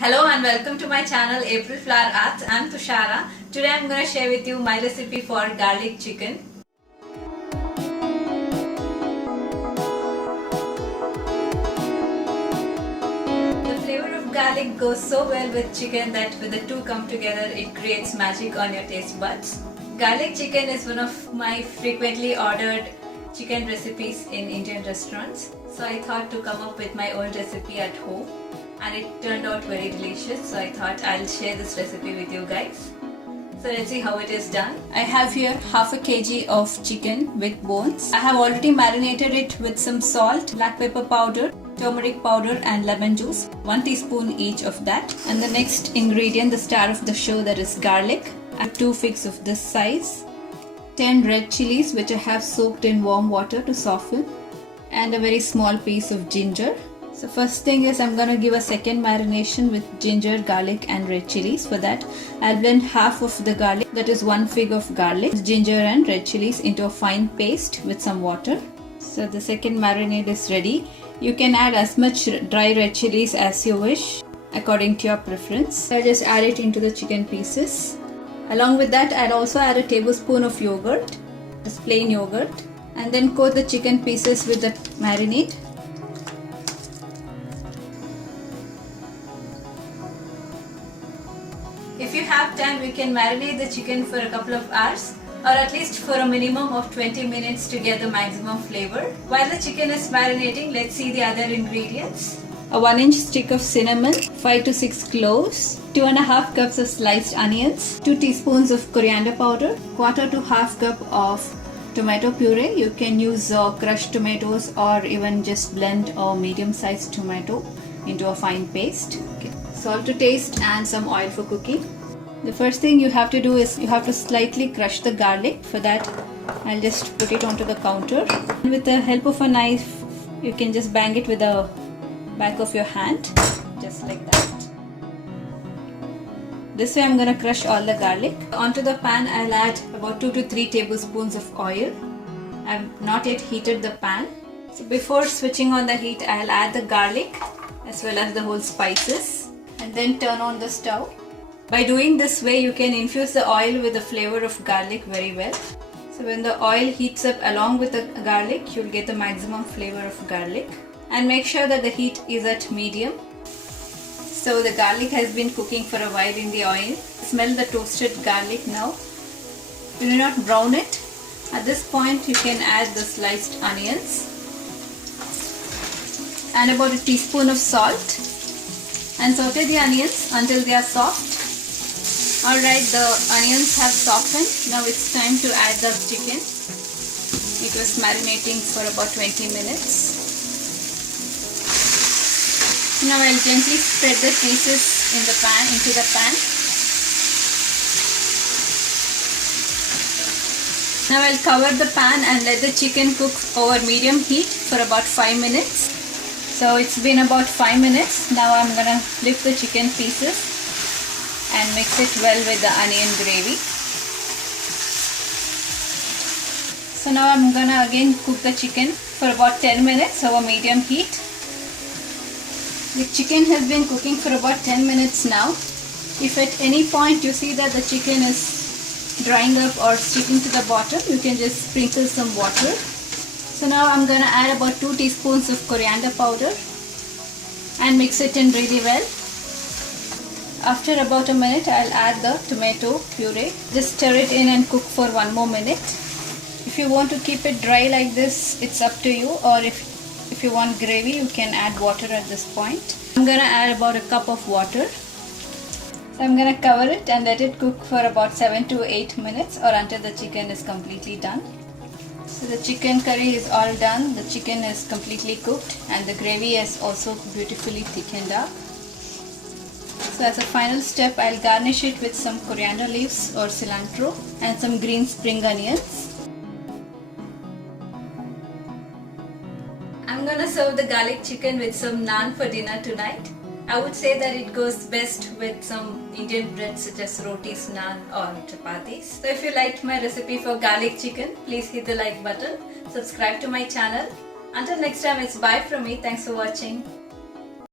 Hello and welcome to my channel April Flower Arts. I'm Tushara. Today I'm going to share with you my recipe for garlic chicken. The flavor of garlic goes so well with chicken that when the two come together it creates magic on your taste buds. Garlic chicken is one of my frequently ordered chicken recipes in Indian restaurants. So I thought to come up with my own recipe at home. And it turned out very delicious, so I thought I'll share this recipe with you guys. So let's see how it is done. I have here half a kg of chicken with bones. I have already marinated it with some salt, black pepper powder, turmeric powder and lemon juice, 1 teaspoon each of that. And the next ingredient, the star of the show, that is garlic. I have 2 figs of this size, 10 red chilies which I have soaked in warm water to soften, and a very small piece of ginger. So first thing is I'm going to give a second marination with ginger, garlic and red chilies. For that I'll blend half of the garlic, that is 1 fig of garlic, ginger and red chilies into a fine paste with some water. So the second marinade is ready. You can add as much dry red chilies as you wish according to your preference. I'll just add it into the chicken pieces. Along with that I'll also add a tablespoon of yogurt, just plain yogurt, and then coat the chicken pieces with the marinade. If you have time, you can marinate the chicken for a couple of hours or at least for a minimum of 20 minutes to get the maximum flavor. While the chicken is marinating, let's see the other ingredients. A 1-inch stick of cinnamon, 5 to 6 cloves, 2.5 cups of sliced onions, 2 teaspoons of coriander powder, quarter to half cup of tomato puree. You can use crushed tomatoes or even just blend a medium-sized tomato into a fine paste. Okay. Salt to taste and some oil for cooking. The first thing you have to do is you have to slightly crush the garlic. For that I'll just put it onto the counter. With the help of a knife you can just bang it with the back of your hand, just like that. This way I'm going to crush all the garlic. Onto the pan I'll add about 2 to 3 tablespoons of oil. I've not yet heated the pan. So before switching on the heat I'll add the garlic as well as the whole spices, and then turn on the stove. By doing this way you can infuse the oil with the flavor of garlic very well. So when the oil heats up along with the garlic, you'll get the maximum flavor of garlic. And make sure that the heat is at medium. So the garlic has been cooking for a while in the oil. Smell the toasted garlic now. You do not brown it. At this point you can add the sliced onions and about a teaspoon of salt, and saute the onions until they are soft. Alright, the onions have softened. Now it's time to add the chicken. It was marinating for about 20 minutes. Now I'll gently spread the pieces into the pan. Now I'll cover the pan and let the chicken cook over medium heat for about 5 minutes. So it's been about 5 minutes. Now I'm gonna lift the chicken pieces and mix it well with the onion gravy. So now I'm gonna again cook the chicken for about 10 minutes over medium heat. The chicken has been cooking for about 10 minutes now. If at any point you see that the chicken is drying up or sticking to the bottom, you can just sprinkle some water. So now I'm going to add about 2 teaspoons of coriander powder and mix it in really well. After about a minute I'll add the tomato puree. Just stir it in and cook for 1 more minute. If you want to keep it dry like this, it's up to you, or if you want gravy you can add water at this point. I'm going to add about a cup of water. So I'm going to cover it and let it cook for about 7 to 8 minutes or until the chicken is completely done. So the chicken curry is all done, the chicken is completely cooked and the gravy is also beautifully thickened up. So as a final step I'll garnish it with some coriander leaves or cilantro and some green spring onions. I'm gonna serve the garlic chicken with some naan for dinner tonight. I would say that it goes best with some Indian bread such as rotis, naan or chapatis. So if you liked my recipe for garlic chicken, please hit the like button, subscribe to my channel. Until next time, it's bye from me. Thanks for watching.